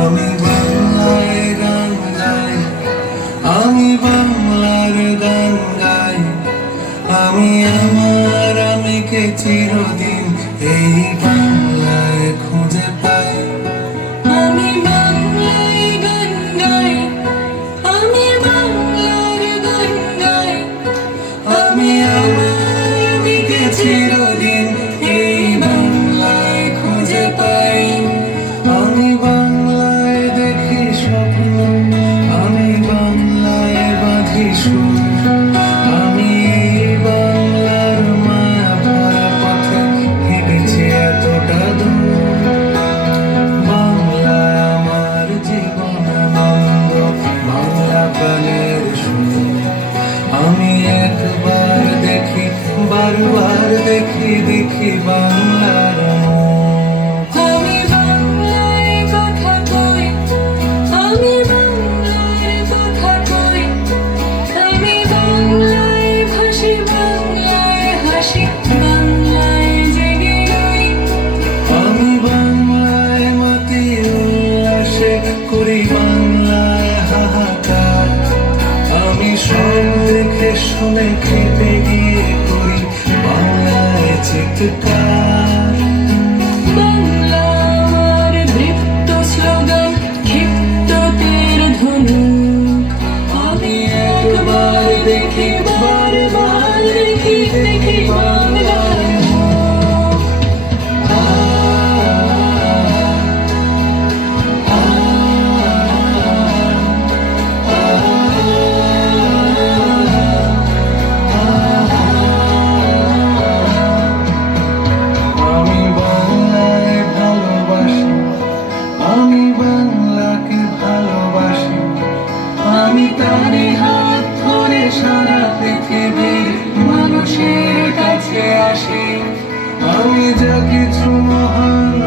আমি বাংলায় গান গাই, আমি বাংলার গান গাই, আমি আমার আমিকে চিরদিন এই বাংলায় খুঁজে পাই। আমি বাংলায় গান গাই, আমি বাংলার গান গাই, আমি আমার আমিকে চিরদিন এই বাংলায় খুঁজে পাই। আমি বাংলায় দেখি স্বপ্ন, আমি বাংলায় বাঁধি সুর, আমি এই বাংলার মায়া ভরা পথে হেঁটেছি এতটা দূর। বাংলা আমার জীবন আনন্দ, বাংলা প্রাণের সুর। আমি একবার দেখি, বারবার দেখি, দেখি বাংলার মুখ। আমি বাংলায় কথা কই, আমি বাংলার কথা কই, আমি বাংলায় ভাসি, বাংলায় হাসি, বাংলায় জেগে রই। আমি বাংলায় মাতি উল্লাসে করি বাংলায় হাহাকার, আমি সব দেখে শুনে খেপে গিয়ে করি বাংলায় চিৎকার। বাংলা আমার দৃপ্ত স্লোগান, ক্ষিপ্ত তীর ধনুক। আমি একবার দেখি, বারবার দেখি, দেখি বাংলার মুখ। আ, আ, আ, আমি বাংলায় ভালোবাসি, আমি বাংলাকে ভালোবাসি, আমি তারই হাত ধরে সারা পৃথিবীর মানুষের কাছে আসি। আমি যা কিছু মহান